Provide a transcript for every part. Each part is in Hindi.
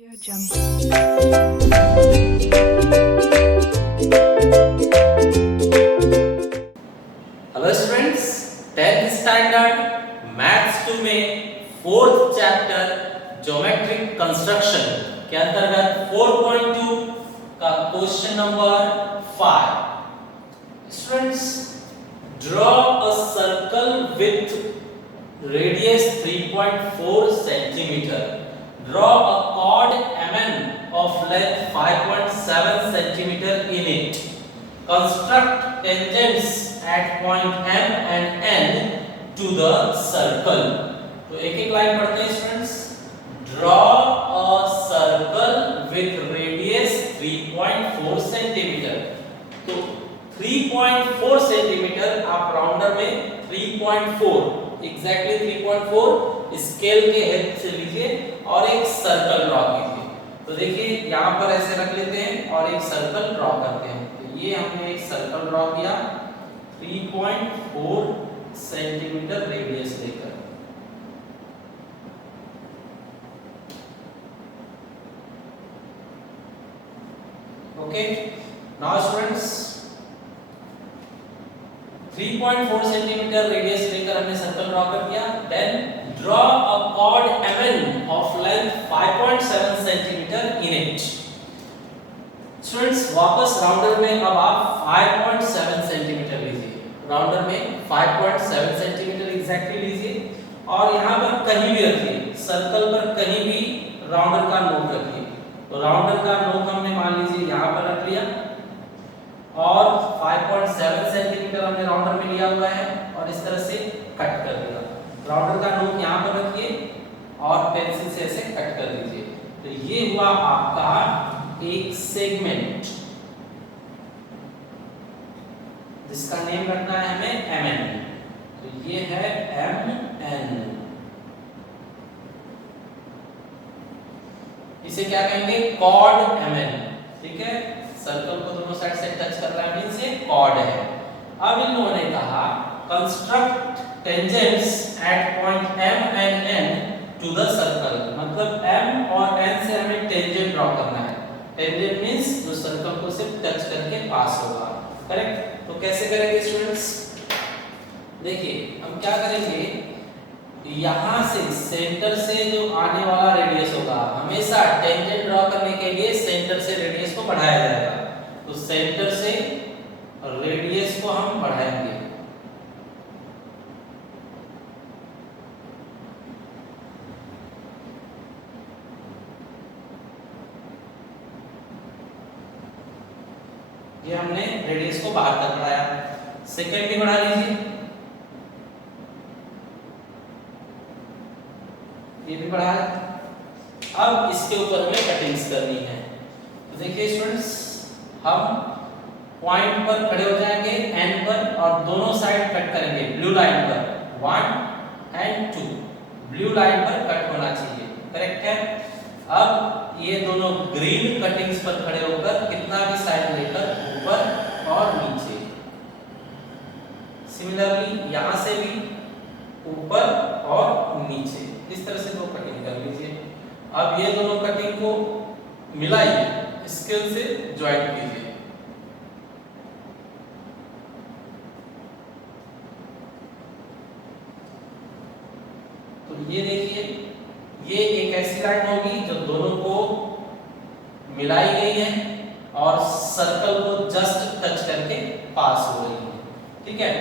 Hello students, 10th standard maths 2 में 4th चैप्टर ज्योमेट्रिक कंस्ट्रक्शन के अंतर्गत 4.2 का question number 5। Students, draw a circle with radius 3.4 centimetre, draw a chord MN of length 5.7 centimeter in it, construct tangents at point M and N to the circle। तो एक एक लाइन पढ़ते हैं students. draw a circle with radius 3.4 centimetre. तो 3.4 सेंटीमीटर आप राउंडर में 3.4 एग्जैक्टली 3.4 स्केल के हेल्प से लीजिए और एक सर्कल ड्रॉ कीजिए। तो देखिए यहाँ पर ऐसे रख लेते हैं और एक सर्कल ड्रॉ करते हैं। तो ये हमने एक सर्कल ड्रॉ किया 3.4 सेंटीमीटर रेडियस लेकर। Okay, now students 3.4 centimetre radius लेकर हमने सर्कल ड्रॉ कर दिया। Then draw a chord MN of length 5.7 centimetre in it। Students वापस राउंडर में अब आप 5.7 सेंटीमीटर लीजिए। राउंडर में 5.7 सेंटीमीटर एग्जैक्टली लीजिए और यहाँ पर कहीं भी रखिए, सर्कल पर कहीं भी राउंडर का नोक रखिए। तो राउंडर का नोक हमने मान लीजिए यहाँ पर रख लिया और 5.7 सेंटीमीटर हमने राउंडर में लिया हुआ है और इस तरह से कट कर दिया। राउंडर का नोक यहाँ पर रखिए और पेंसिल से ऐसे कट कर दीजिए। तो ये हुआ आपका एक सेगमेंट जिसका नेम रखना है हमें MN। तो ये है MN। इसे क्या कहेंगे? chord MN। ठीक है, सर्कल को दोनों साइड से टच कर रहा है, मींस ये chord है। अब इन लोगों ने कहा construct tangents at point M and N to the circle. मतलब M और N से हमें टेंजेंट ड्रॉ करना है। टेंजेंट मींस जो सर्कल को सिर्फ टच करके पास होगा। करेक्ट? तो कैसे करेंगे स्टूडेंट्स? देखिए हम क्या करेंगे, यहाँ से सेंटर से जो आने वाला रेडियस होगा, हमेशा टेंजेंट ड्रॉ करने के लिए सेंटर से रेडियस को बढ़ाया जाएगा। तो सेंटर से रेडियस को हम बढ़ाएंगे। ये हमने रेडियस को बाहर तक बढ़ाया। सेकंड भी बढ़ा लीजिए, ये भी बढ़ाया। अब इसके ऊपर हमें कटिंग्स करनी है। तो देखिए स्टूडेंट्स, हम पॉइंट पर खड़े हो जाएंगे N पर और दोनों साइड कट करेंगे ब्लू लाइन पर 1 और 2। ब्लू लाइन पर कट होना चाहिए। करेक्ट है? अब ये दोनों ग्रीन कटिंग्स पर खड़े होकर कितना भी साइड लेकर ऊपर और नीचे। सिमिलरली यहाँ से भी ऊपर और नीचे, इस तरह से दो कटिंग कर लीजिए। अब ये दोनों कटिंग को मिलाइए, स्केल से ज्वाइंट कीजिए। तो ये देखिए, ये एक ऐसी लाइन होगी जो दोनों को मिलाई गई है और सर्कल को जस्ट टच करके पास हो रही है। ठीक है?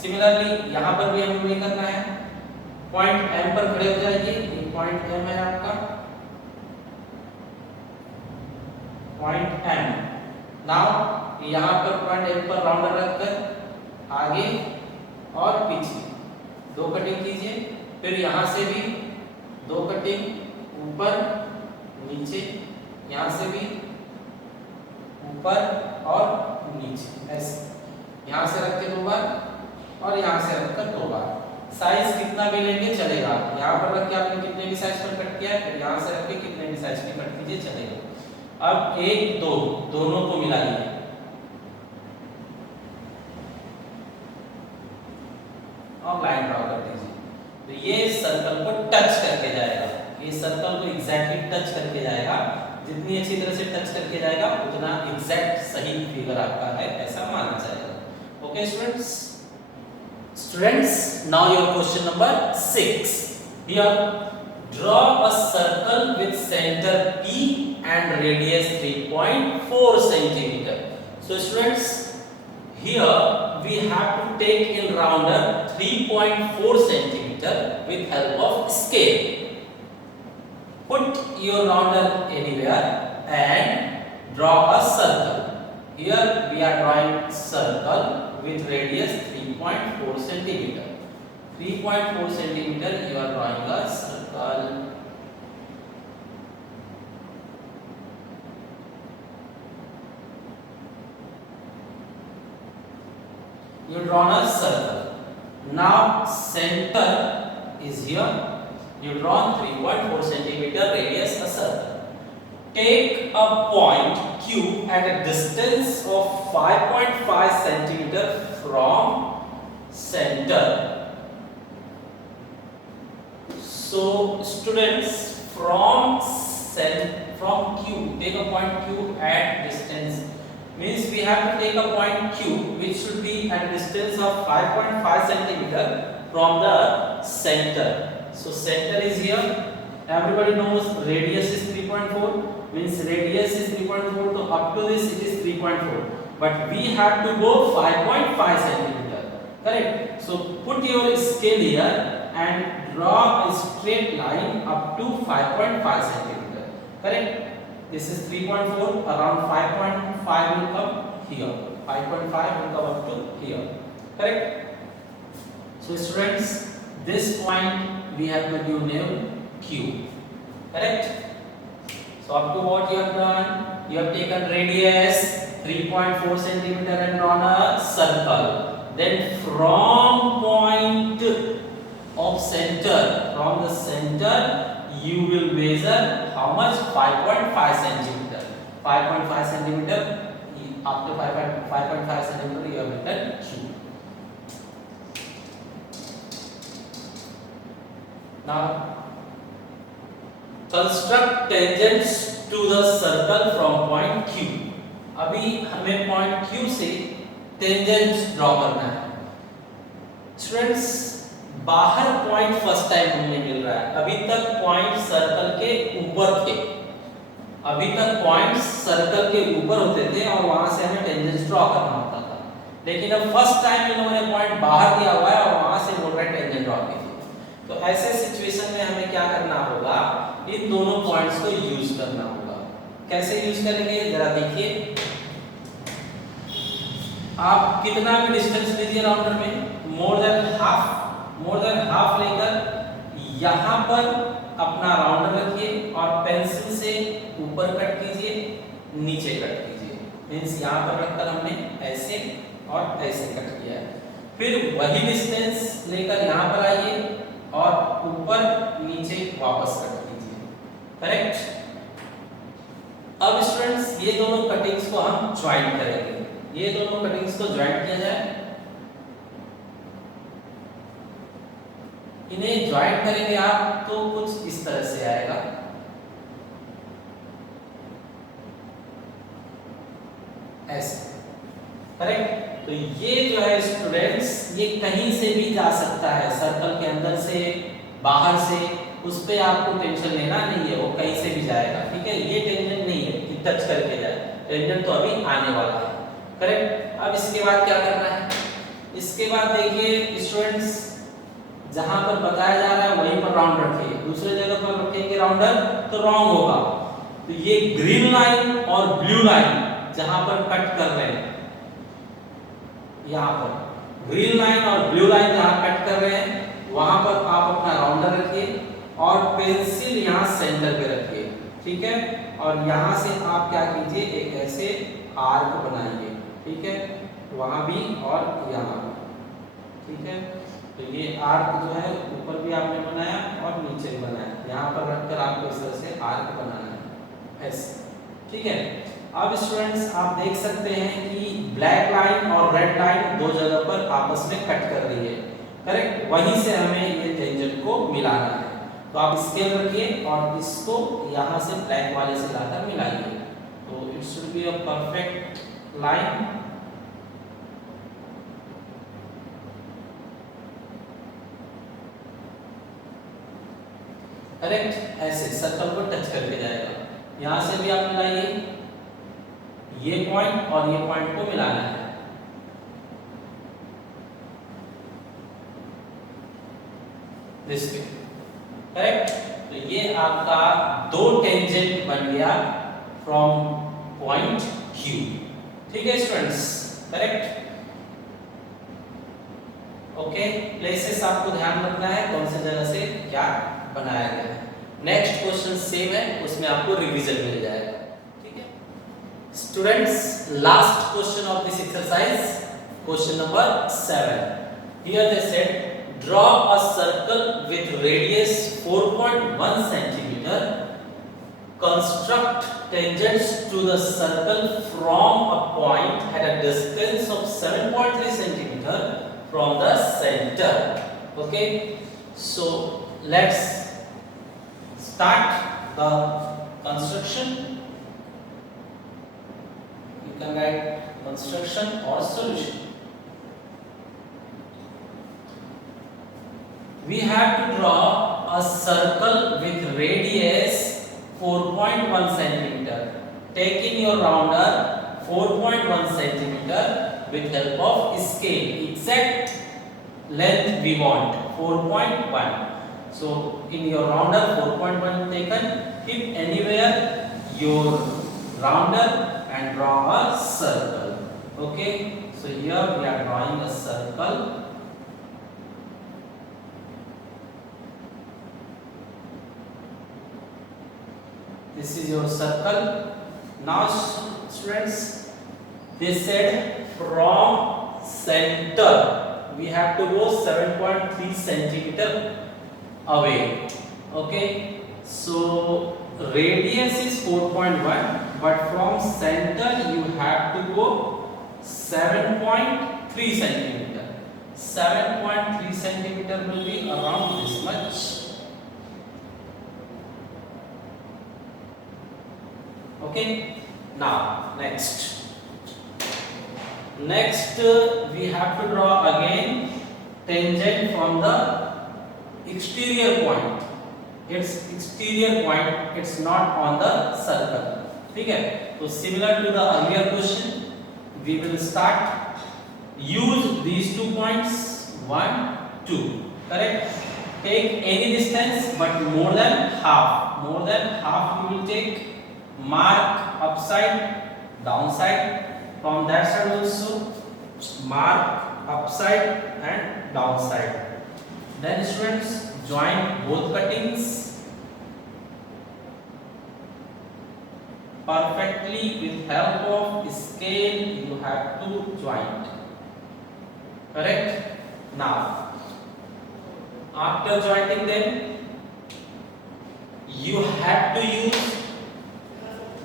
सिमिलरली यहाँ पर भी हमें वही करना है। पॉइंट M पर खड़े हो जाइए। ये पॉइंट M है आपका, पॉइंट M। नाउ यहाँ पर पॉइंट M पर राउंडर रखकर आगे और पीछे दो कटिंग कीजिए। फिर यहाँ से भी दो कटिंग ऊपर नीचे, यहाँ से भी ऊपर और नीचे, ऐसे यहाँ से रख के 2 बार और यहाँ से रखकर 2 बार। साइज कितना भी लेंगे चलेगा। यहाँ पर रख के आपने कितने भी साइज पर कट किया है, फिर यहाँ से रख के कितने भी साइज पे कट कीजिए, चलेगा। अब 1 2 दोनों को मिलाइए और लाइन ड्रॉ कर दीजिए। तो ये सर्कल को टच करके जाएगा, ये सर्कल को एग्जैक्टली एग्जैक्टली टच करके जाएगा, जितनी अच्छी तरह से टच करके जाएगा उतना एग्जैक्ट सही फिगर आपका है ऐसा माना जाएगा। Okay students, now your question number 6. Here draw a circle with center P and radius 3.4 centimeter. So students, here we have to take in rounder 3.4 centimeter with help of scale. Put your rounder anywhere and draw a circle. Here we are drawing circle with radius 3.4 centimeter. 3.4 centimeter you are drawing a circle. You drawn a circle. Now center is here. You drawn 3.4 centimeter radius a circle. Take a point Q at a distance of 5.5 centimeter from center. So students, from Q, take a point Q at distance, means we have to take a point Q which should be at a distance of 5.5 centimeter from the center. So center is here. Everybody knows radius is 3.4, means radius is 3.4, so up to this it is 3.4, but we have to go 5.5 centimeter, correct? So put your scale here and draw a straight line up to 5.5 centimeter, correct? This is 3.4, around 5.5 will come here, 5.5 will come up to here, correct? So students, this point we have to give name Q, correct? So up to what you have done, you have taken radius 3.4 centimeter and drawn a circle. Then from point of center, from the center you will measure how much? 5.5 centimeter. 5.5 centimeter. After 5.5 centimeter you have written Q. Now construct tangents to the circle from point Q. अभी हमें point Q से tangents draw करना है। Students, बाहर point first time हमें मिल रहा है, अभी तक point सर्कल के ऊपर थे, अभी तक points सर्कल के ऊपर होते थे और वहां से हमें tangents draw करना होता था, लेकिन अब फर्स्ट टाइम इन लोगों ने point बाहर दिया हुआ है और वहां से बोल रहे हैं tangent draw कीजिए। तो ऐसे सिचुएशन में हमें क्या करना होगा, इन दोनों पॉइंट्स को यूज करना होगा। कैसे यूज करेंगे जरा देखिए, आप कितना भी डिस्टेंस लीजिए राउंडर में, मोर देन हाफ लेकर यहाँ पर अपना राउंडर रखिए और पेंसिल से ऊपर कट कीजिए, नीचे कट कीजिए, मींस यहाँ पर रखकर हमने ऐसे और ऐसे कट किया है। फिर वही डिस्टेंस लेकर यहाँ पर आइए और ऊपर नीचे वापस कट कीजिए, करेक्ट? अब स्टूडेंट्स ये दोनों कटिंग्स को हम ज्वाइंट करेंगे, ये दोनों कटिंग्स को ज्वाइंट किया जाए, इन्हें ज्वाइंट करेंगे आप तो कुछ इस तरह से आएगा, ऐसे, करेक्ट? तो ये जो है स्टूडेंट्स, ये कहीं से भी जा सकता है, सर्कल के अंदर से, बाहर से, उस पे आपको टेंशन लेना नहीं है, वो कहीं से भी जाएगा, ठीक है? ये टेंशन नहीं है कि टच करके जाए, टेंशन तो अभी आने वाला है, करेक्ट? अब इसके बाद क्या करना है? इसके बाद देखिए स्टूडेंट्स, जहां पर बताया जा रहा है वहीं पर राउंड रखिए, दूसरे जगह पर रखेंगे राउंडर तो रॉन्ग होगा। तो ये ग्रीन लाइन और ब्लू लाइन जहां पर कट कर रहे हैं, यहाँ पर ग्रीन लाइन और ब्लू लाइन जहां कट कर रहे हैं वहां पर आप अपना राउंडर रखिए और पेंसिल यहाँ सेंटर पे रखिए, ठीक है? और यहाँ से आप क्या कीजिए, एक ऐसे आर्क बनाइए, ठीक है? वहां भी और यहाँ, ठीक है? तो ये आर्क जो है ऊपर भी आपने बनाया और नीचे भी बनाया, यहाँ पर रखकर आपको इस तरह से आर्क बनाना है, ऐसे, ठीक है? अब स्टूडेंट्स आप देख सकते हैं कि ब्लैक लाइन और रेड लाइन दो जगह पर आपस में कट कर रही है, करेक्ट? वहीं से हमें ये टेंजेंट को मिलाना है। तो आप स्केल रखिए और इसको यहाँ से ब्लैक वाले से लाकर मिलाइए, तो it should be a perfect line. Correct, ऐसे सर्कल को टच करके जाएगा। यहाँ से भी आप मिलाइए, ये पॉइंट और ये पॉइंट को मिलाना है। This way, correct. तो ये आपका दो टेंजेंट बन गया फ्रॉम पॉइंट Q। ठीक है स्टूडेंट्स, करेक्ट। ओके, प्लेसेस आपको ध्यान रखना है कौन सी जगह से क्या बनाया गया है। नेक्स्ट क्वेश्चन सेम है, उसमें आपको रिवीजन मिल जाएगा। ठीक है students, last question of this exercise, question number 7। Here they said draw a circle with radius 4.1 centimeter, construct tangents to the circle from a point at a distance of 7.3 centimeter from the center. Okay, so let's start the construction. You can write construction or solution. We have to draw a circle with radius 4.1 centimeter. Taking your rounder 4.1 centimeter with help of scale. Exact length we want 4.1. So in your rounder 4.1 taken, keep anywhere your rounder and draw a circle. Okay. So here we are drawing a circle. This is your circle. Now students, they said from center we have to go 7.3 centimeter away. Okay, so radius is 4.1, but from center you have to go 7.3 centimeter. 7.3 centimeter will be around this much. Okay, now next we have to draw again tangent from the exterior point. It's exterior point, it's not on the circle. ठीक है, तो similar to the earlier question, we will start use these 2 points 1 2, correct. Take any distance but more than half you will take. Mark upside, downside. From that side also mark upside and downside. Then students, join both cuttings perfectly with help of scale. You have to join. Correct. Now after joining them, you have to use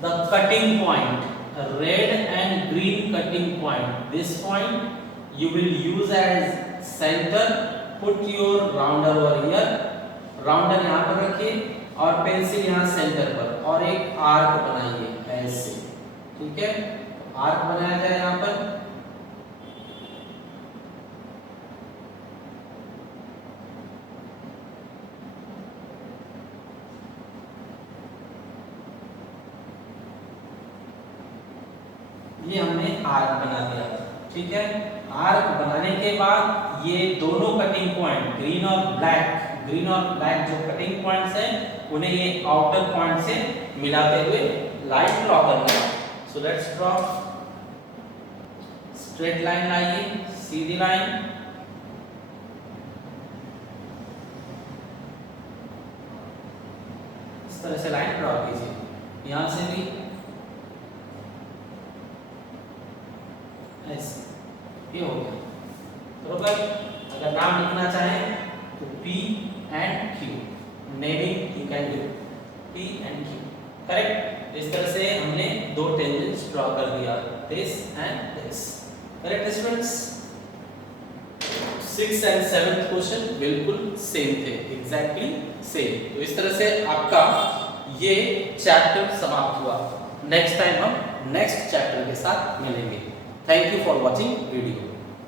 the cutting point, a red and green cutting point. This point you will use as center. Put your rounder over here. Rounder यहाँ पर रखिए और पेंसिल यहाँ सेंटर पर, और एक आर्क बनाइए ऐसे। ठीक है, आर्क बनाया जाए यहाँ पर। ये हमने आर्क बना दिया। ठीक है, आर्क बनाने के बाद ये दोनों कटिंग पॉइंट ग्रीन और ब्लैक जो कटिंग पॉइंट्स हैं उन्हें ये आउटर पॉइंट से मिलाते हुए लाइन ड्रॉ करना है। So let's draw straight line, लाइए सीधी लाइन। इस तरह से लाइन ड्रॉ कीजिए, यहां से भी ऐसे। ये हो गया बरोबर। अगर नाम लिखना चाहें तो P and Q, naming you can do P and Q, correct. इस तरह से हमने दो टेंजेंट्स ड्रॉ कर दिया, this and this, correct students. 6th and 7th question बिल्कुल सेम थे, एग्जैक्टली से। तो इस तरह से आपका ये चैप्टर समाप्त हुआ। नेक्स्ट टाइम हम नेक्स्ट चैप्टर के साथ मिलेंगे। Thank you for watching video.